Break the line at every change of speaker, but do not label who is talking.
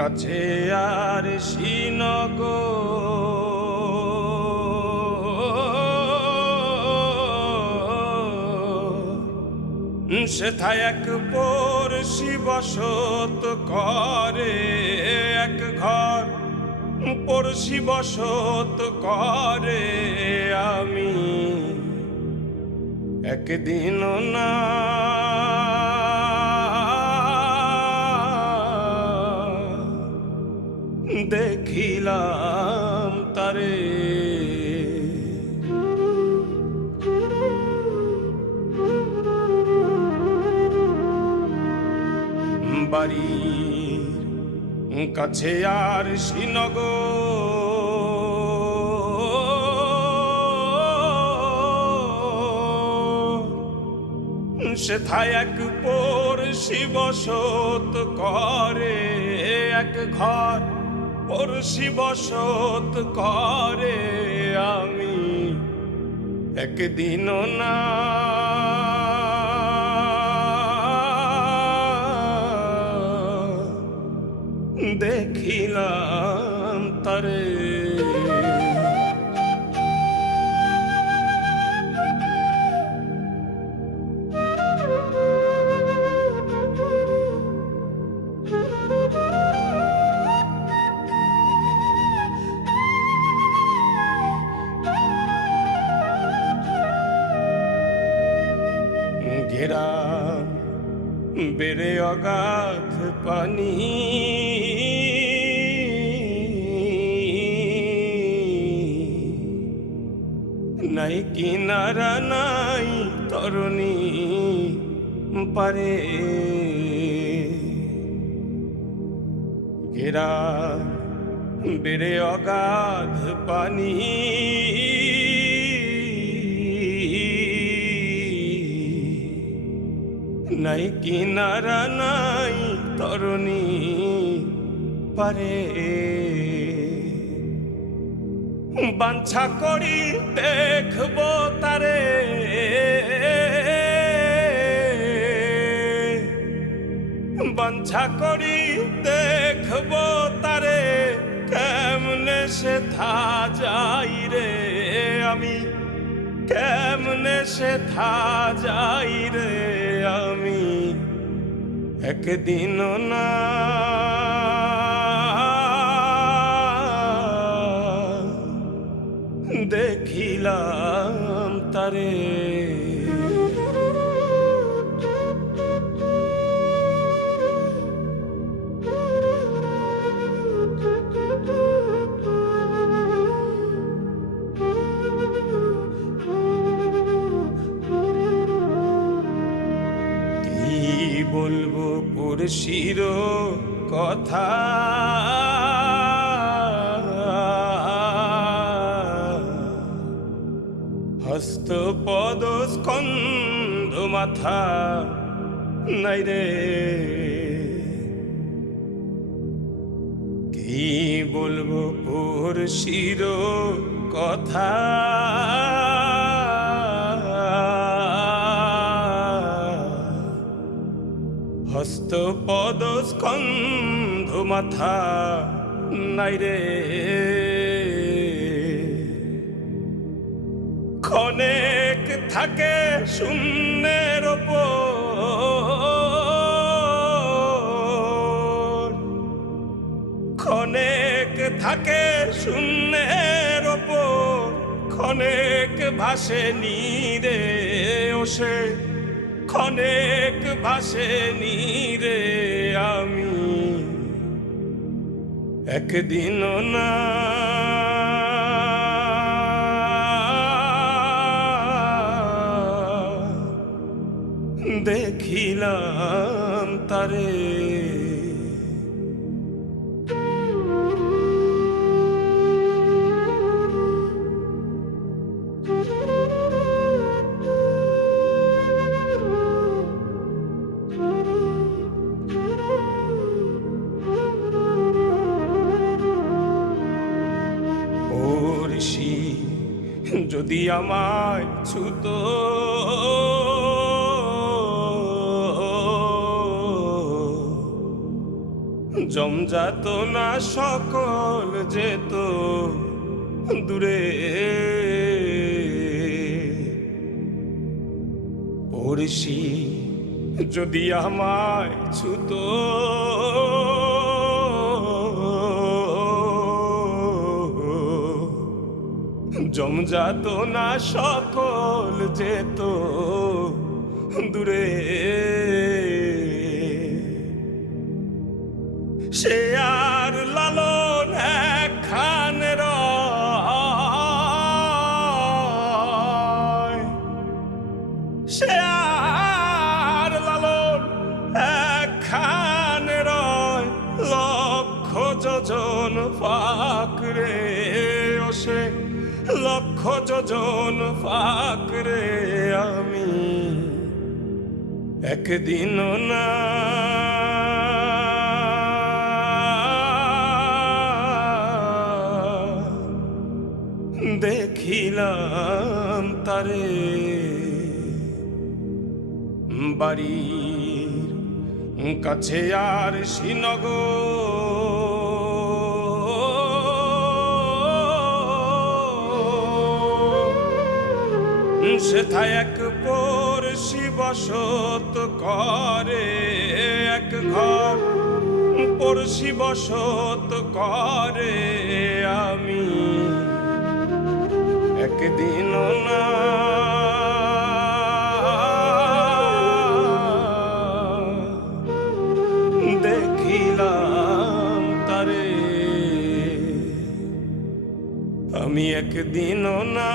কাছে আর শ্রীনগ সেথায় এক পড়শি বসত করে এক ঘর। পড়শি বসত করে আমি। একদিন না দেখিলাম তারে। বাড়ির কাছে আর শ্রীনগর। সেথায় এক পড়শি বসত করে এক ঘর। পড়শি বসত করে আমি একদিন না। দেখিলাম তারে ঘেরা বেড়ে অগাধ পানি। নাই কিনারা নাই তরণী পারে। ঘেরা বেড়ে অগাধ পানি। নাই কিনারা নাই তরণী পারে। বাঞ্ছা করি দেখব তারে। বাঞ্ছা করি দেখব তারে, কেমনে সে থা যাই রে আমি? কেমনে সে থা যাই রে? আমি একদিন না। দেখিলাম তারে। পুরশির কথা। হস্ত পদ স্কন্ধ মাথা নাই রে। কি বলব পুরশির কথা? হস্ত পদ স্কন্ধ মাথা নাই রে। ক্ষণেক থাকে শূন্যের ওপর। ক্ষণেক থাকে শূন্যের ওপর। ক্ষণেক ভাসে নীরে ওসে। ক্ষণেক ভাসে রে আমি। একদিন না। দেখিলাম তারে। যদি আমায় ছুত। জমজাত না সকল যেত দূরে। পড়শি যদি আমায় ছুত। জমজাত না সকল যেত দূরে। সে আর লালন রয়। সে আর লালন রয়। লক্ষ যোজন ফাকরে ও সে লক্ষ যোজন ফাকরে আমি। একদিনও না। দেখিলাম তারে। বাড়ির কাছে আর শ্রীনগর সেথায় এক পড়শি বসত করে, এক ঘর। পড়শি বসত করে আমি। একদিন না দেখিলাম তারে। আমি একদিন না